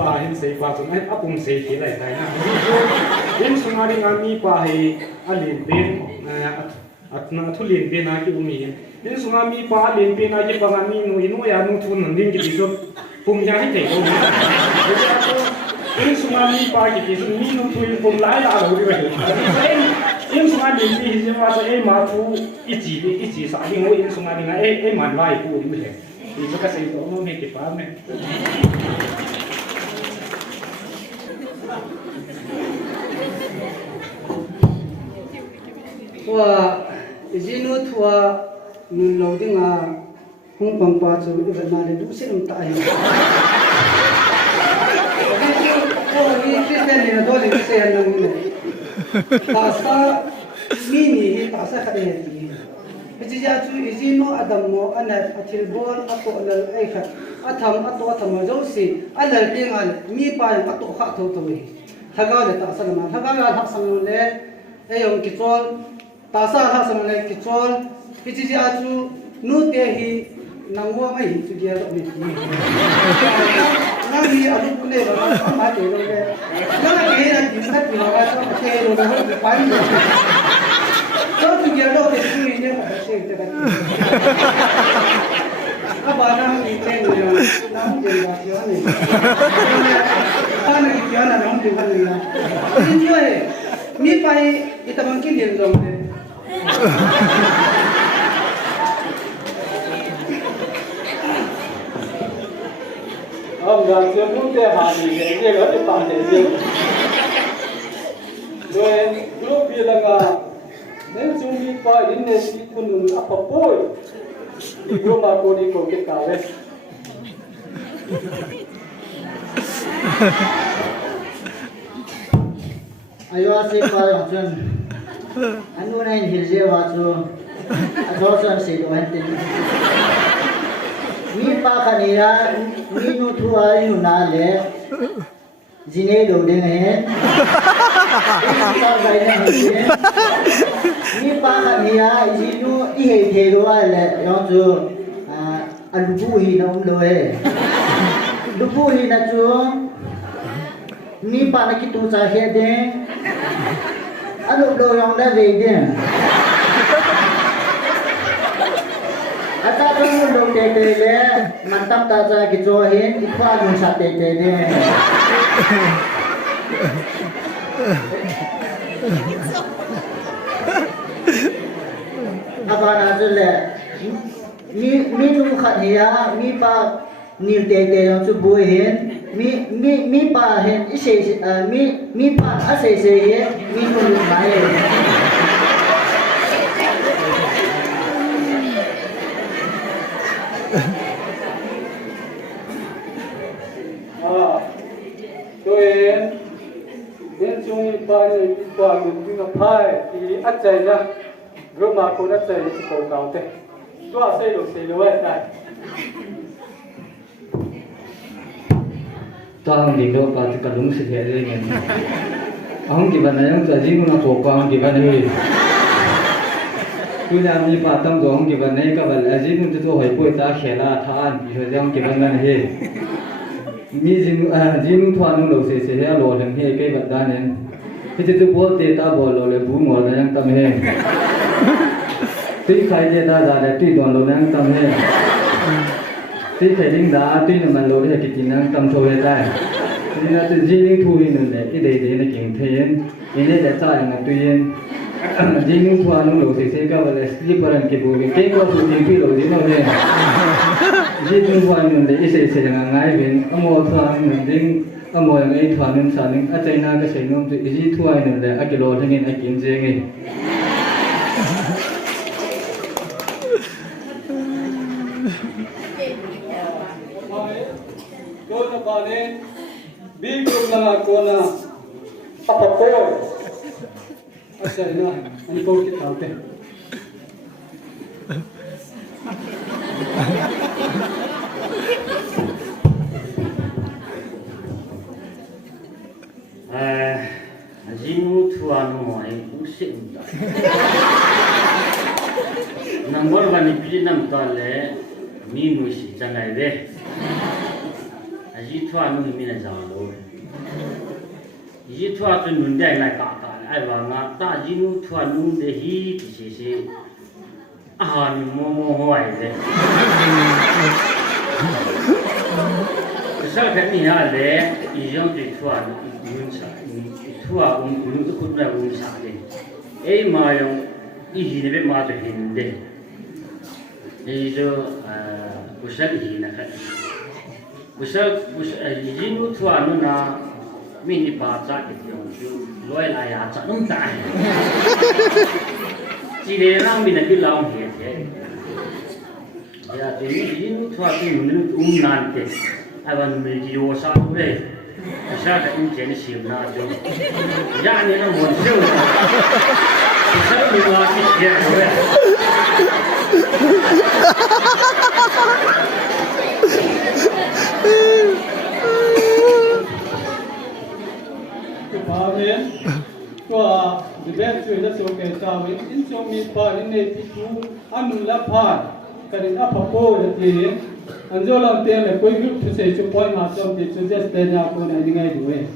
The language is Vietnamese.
tua hin sei pa chu ai apum sei ki lai tai na in sungari ngami pa hi alin pen atna thulin pe na ki umi in sungami pa alin pe na ki pangami nu inu ya nu thun nang din ki bi so pum ya hi te ko in sungami pa ki bi mi nu thu pum lai la ro ri ba in sungami bi hi je wa so e ma thu i ji sa hi ngo in sungari nga e man lai pu ri he thì cho các thầy tổ nghe kịp pháp này và zinu thua nun lâu đi ngà không bằng ba chỗ đi về nào để đúng sẽ làm tại cái xe này là đôi cái xe này ta sa mini ta sa cái này Ijija tu izino adamo ana atilbon ato alal aika atam jausi alal tingal mi pa ato kha tho tho hi thaga le ta salama thaga la hak sam le ayong kitol ta sa hak sam le kitol ijija tu nu te hi nangwa mai tu dia ro ni nang ni adu kule ba ma te ro le nang ke na din na ti ma so ke ro na ho pa ni Kalau tu dia dah boleh suri dia tak bersih kita kata. Apa nak kita ni? Nak jadi bahagian ni. Apa nak kita nak jadi ni? Ini je. Ni pai kita mungkin dia dong. Ông rằng chưa muốn chơi hà thì cái đó thì bạn để riêng. Rồi lúc kia là nên chúng đi qua đến đây thì thun áp bôi đi qua mà cô đi cổ cái cào đấy ayo si pa yang chun anu nai hilje wa chu azo chan si do han tin mi pa khania mi nu thu ai nu na le jine do de he ta gai na he mi pa khania jinu i he the do le yong chu alubu hi na lo he lubu hi na chu mi pa na ki tu cha he de alu lo yong da ve de ata tu lo te te le man tam ta cha ki cho hin i khwa nu sa te te de apa na chu le mi nu khat hiya mi pa nil te te yong chu boi hin mi pa hin i se mi pa a se ye mi nu mai tôi đến chung ba người qua mình cũng gặp hai thì ăn chay nha rồi mà cô ăn chay thì cổ cao thế tôi xây được vậy này tang di do pa ka lung se he le ngen ang ki ban yang cha ji mu na ko ka ang ki ban he tu na mi pa tam do ang ki ban nei ka bal a ji mu tu hoi poi ta khela tha an bi ho jang ki ban nan he mi ji mu thwa nu lo se he lo thang he ke bat da nen ki tu bol te ta bol lo le bu mo la yang tam he ti khai je da da le ti don lo yang tam he tí thầy linh đã tuy là mình lối là cái kỹ năng tâm sâu hiện tại nên là tự nhiên thu hình được cái đấy là kiện thể hiện nên là tại là tuy nhiên riêng thu anh lối thì sẽ có là slip vào cái bộ cái có sự tiến phi lối gì nào đây riêng thu anh mình để sẽ là ngay bên âm thu anh mình riêng âm yang ấy thu anh mình sản nên ở trên cái sản phẩm thì riêng thu anh mình là cái lối thì nên cái kiện gì nghe tôi là bà nên bị cùng là cô là apa poi ở đây nè anh cô cái tàu thế Jimu tuanu ai usin da. Nangor bani pili nam tale minu si jangai de. gì thua nó mình là giàu rồi gì thua cho mình đây này cả ai bảo ngã ta gì nó thua nó để hi thì sẽ mình mua hoài đấy sao thế này là để ý trong thì thua mình sợ thua mình cứ cút ra mình sợ đấy ấy mà dùng ý gì này mà cho hình đấy thì cho bữa sáng gì là cái bữa gì nó thua nó là mình đi bắt ra cái điều chú lôi lại à chắc nó đại chỉ để làm mình là cái lòng hiền thế giờ thì gì nó thua thì mình nản thế ai bạn mình chỉ vô sao vậy sao lại cũng chỉ xỉu na cho giá này nó muốn siêu sao mình lo cái gì vậy Amen. Kwa dibet tu dah soke tahu in somi pa in ne tipu anu lapan kadin apa po dati anjolam tem le koi group tu se chu point ma som ti chu just tenya ko na dingai duwe